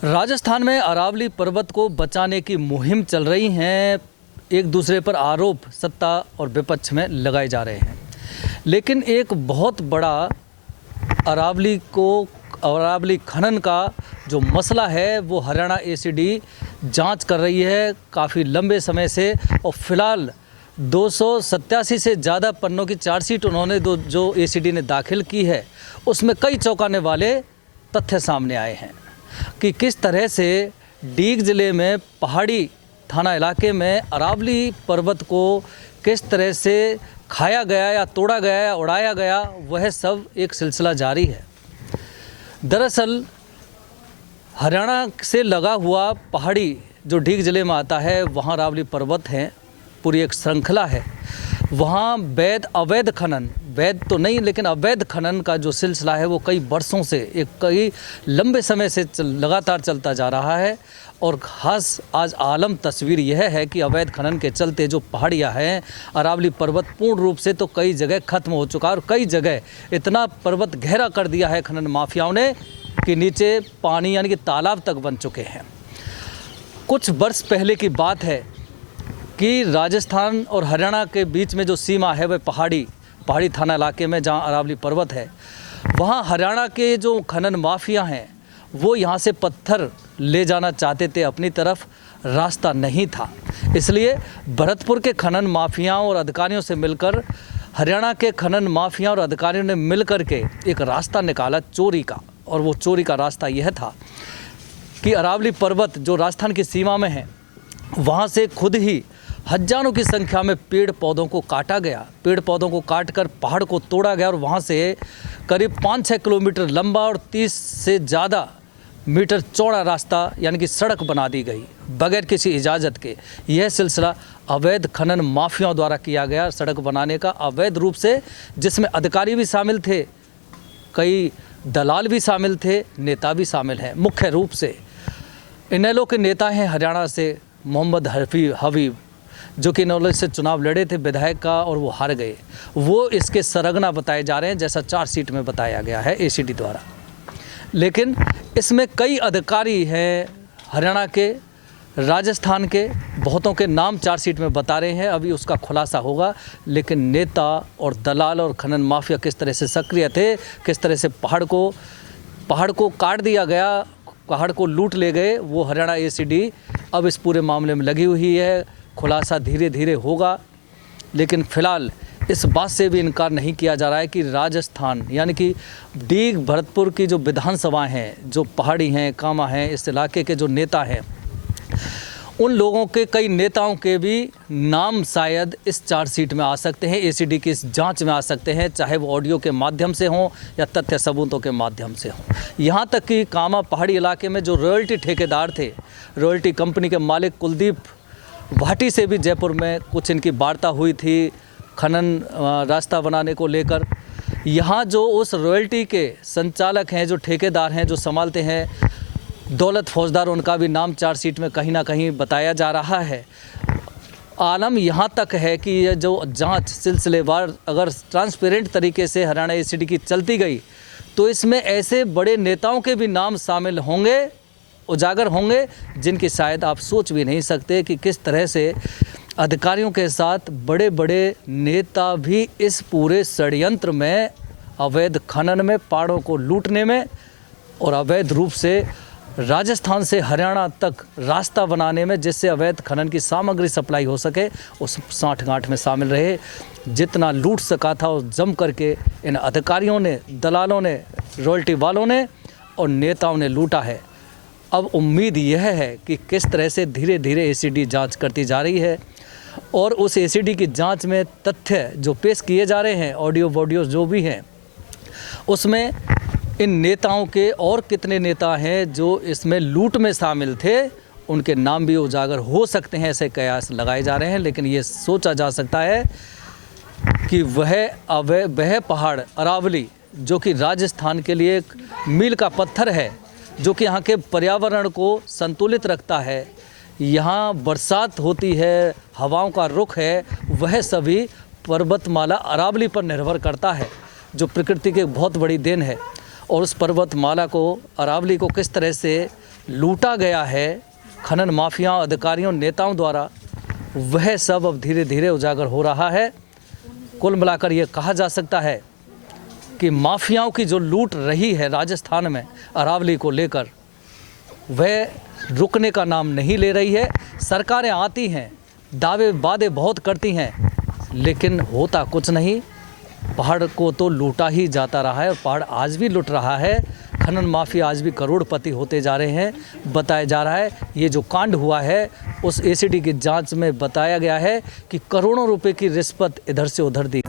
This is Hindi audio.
राजस्थान में अरावली पर्वत को बचाने की मुहिम चल रही है। एक दूसरे पर आरोप सत्ता और विपक्ष में लगाए जा रहे हैं, लेकिन एक बहुत बड़ा अरावली खनन का जो मसला है वो हरियाणा एसीडी जांच कर रही है काफ़ी लंबे समय से। और फिलहाल 287 से ज़्यादा पन्नों की चार्जशीट उन्होंने जो एसीडी ने दाखिल की है, उसमें कई चौंकाने वाले तथ्य सामने आए हैं कि किस तरह से डीग ज़िले में पहाड़ी थाना इलाके में अरावली पर्वत को किस तरह से खाया गया या तोड़ा गया या उड़ाया गया, वह सब एक सिलसिला जारी है। दरअसल हरियाणा से लगा हुआ पहाड़ी जो डीग ज़िले में आता है, वहाँ अरावली पर्वत है, पूरी एक श्रृंखला है। वहाँ अवैध खनन, वैध तो नहीं लेकिन अवैध खनन का जो सिलसिला है वो कई वर्षों से, कई लंबे समय से लगातार चलता जा रहा है। और ख़ास आज आलम तस्वीर यह है कि अवैध खनन के चलते जो पहाड़ियाँ हैं, अरावली पर्वत पूर्ण रूप से तो कई जगह ख़त्म हो चुका है और कई जगह इतना पर्वत गहरा कर दिया है खनन माफियाओं ने कि नीचे पानी यानी कि तालाब तक बन चुके हैं। कुछ वर्ष पहले की बात है कि राजस्थान और हरियाणा के बीच में जो सीमा है वह पहाड़ी थाना इलाके में जहां अरावली पर्वत है, वहां हरियाणा के जो खनन माफिया हैं वो यहां से पत्थर ले जाना चाहते थे अपनी तरफ, रास्ता नहीं था। इसलिए भरतपुर के खनन माफियाओं और अधिकारियों से मिलकर हरियाणा के खनन माफिया और अधिकारियों ने मिलकर के एक रास्ता निकाला चोरी का। और वो चोरी का रास्ता यह था कि अरावली पर्वत जो राजस्थान की सीमा में है, वहाँ से खुद ही हजारों की संख्या में पेड़ पौधों को काटा गया। पेड़ पौधों को काटकर पहाड़ को तोड़ा गया और वहाँ से करीब 5-6 किलोमीटर लंबा और 30 से ज़्यादा मीटर चौड़ा रास्ता यानी कि सड़क बना दी गई बगैर किसी इजाज़त के। यह सिलसिला अवैध खनन माफियाओं द्वारा किया गया, सड़क बनाने का अवैध रूप से, जिसमें अधिकारी भी शामिल थे, कई दलाल भी शामिल थे, नेता भी शामिल हैं। मुख्य रूप से इनेलो के नेता हैं हरियाणा से मोहम्मद हबीब, जो कि इनेलो से चुनाव लड़े थे विधायक का और वो हार गए। वो इसके सरगना बताए जा रहे हैं, जैसा चार्जशीट में बताया गया है एसीडी द्वारा। लेकिन इसमें कई अधिकारी हैं हरियाणा के, राजस्थान के, बहुतों के नाम चार्जशीट में बता रहे हैं, अभी उसका खुलासा होगा। लेकिन नेता और दलाल और खनन माफिया किस तरह से सक्रिय थे, किस तरह से पहाड़ को काट दिया गया, पहाड़ को लूट ले गए, वो हरियाणा एसीडी अब इस पूरे मामले में लगी हुई है। खुलासा धीरे धीरे होगा, लेकिन फ़िलहाल इस बात से भी इनकार नहीं किया जा रहा है कि राजस्थान यानी कि डीग भरतपुर की जो विधानसभाएं हैं, जो पहाड़ी हैं, कामा हैं, इस इलाके के जो नेता हैं, उन लोगों के, कई नेताओं के भी नाम शायद इस चार्जशीट में आ सकते हैं, एसीडी की इस जांच में आ सकते हैं, चाहे वो ऑडियो के माध्यम से हों या तथ्य सबूतों के माध्यम से हों। यहाँ तक कि कामा पहाड़ी इलाके में जो रॉयल्टी ठेकेदार थे, रॉयल्टी कंपनी के मालिक कुलदीप भाटी से भी जयपुर में कुछ इनकी वार्ता हुई थी खनन रास्ता बनाने को लेकर। यहाँ जो उस रॉयल्टी के संचालक हैं, जो ठेकेदार हैं, जो संभालते हैं, दौलत फौजदार, उनका भी नाम चार्जशीट में कहीं ना कहीं बताया जा रहा है। आलम यहाँ तक है कि ये जो जांच सिलसिलेवार अगर ट्रांसपेरेंट तरीके से हरियाणा एसीडी की चलती गई तो इसमें ऐसे बड़े नेताओं के भी नाम शामिल होंगे, उजागर होंगे, जिनकी शायद आप सोच भी नहीं सकते कि किस तरह से अधिकारियों के साथ बड़े बड़े नेता भी इस पूरे षड्यंत्र में, अवैध खनन में, पहाड़ों को लूटने में और अवैध रूप से राजस्थान से हरियाणा तक रास्ता बनाने में, जिससे अवैध खनन की सामग्री सप्लाई हो सके, उस साठगांठ में शामिल रहे। जितना लूट सका था और जम करके इन अधिकारियों ने, दलालों ने, रॉयल्टी वालों ने और नेताओं ने लूटा है। अब उम्मीद यह है कि किस तरह से धीरे धीरे एसीडी जांच करती जा रही है और उस एसीडी की जांच में तथ्य जो पेश किए जा रहे हैं, ऑडियो जो भी हैं, उसमें इन नेताओं के और कितने नेता हैं जो इसमें लूट में शामिल थे, उनके नाम भी उजागर हो सकते हैं, ऐसे कयास लगाए जा रहे हैं। लेकिन ये सोचा जा सकता है कि वह पहाड़ अरावली, जो कि राजस्थान के लिए एक मील का पत्थर है, जो कि यहाँ के पर्यावरण को संतुलित रखता है, यहाँ बरसात होती है, हवाओं का रुख है, वह सभी पर्वतमाला अरावली पर निर्भर करता है, जो प्रकृति की एक बहुत बड़ी देन है। और उस पर्वतमाला को, अरावली को किस तरह से लूटा गया है खनन माफिया अधिकारियों नेताओं द्वारा, वह सब अब धीरे धीरे उजागर हो रहा है। कुल मिलाकर ये कहा जा सकता है कि माफियाओं की जो लूट रही है राजस्थान में अरावली को लेकर, वह रुकने का नाम नहीं ले रही है। सरकारें आती हैं, दावे वादे बहुत करती हैं, लेकिन होता कुछ नहीं। पहाड़ को तो लूटा ही जाता रहा है और पहाड़ आज भी लूट रहा है। खनन माफिया आज भी करोड़पति होते जा रहे हैं। बताया जा रहा है ये जो कांड हुआ है उस एसीडी की जांच में बताया गया है कि करोड़ों रुपए की रिश्वत इधर से उधर दी।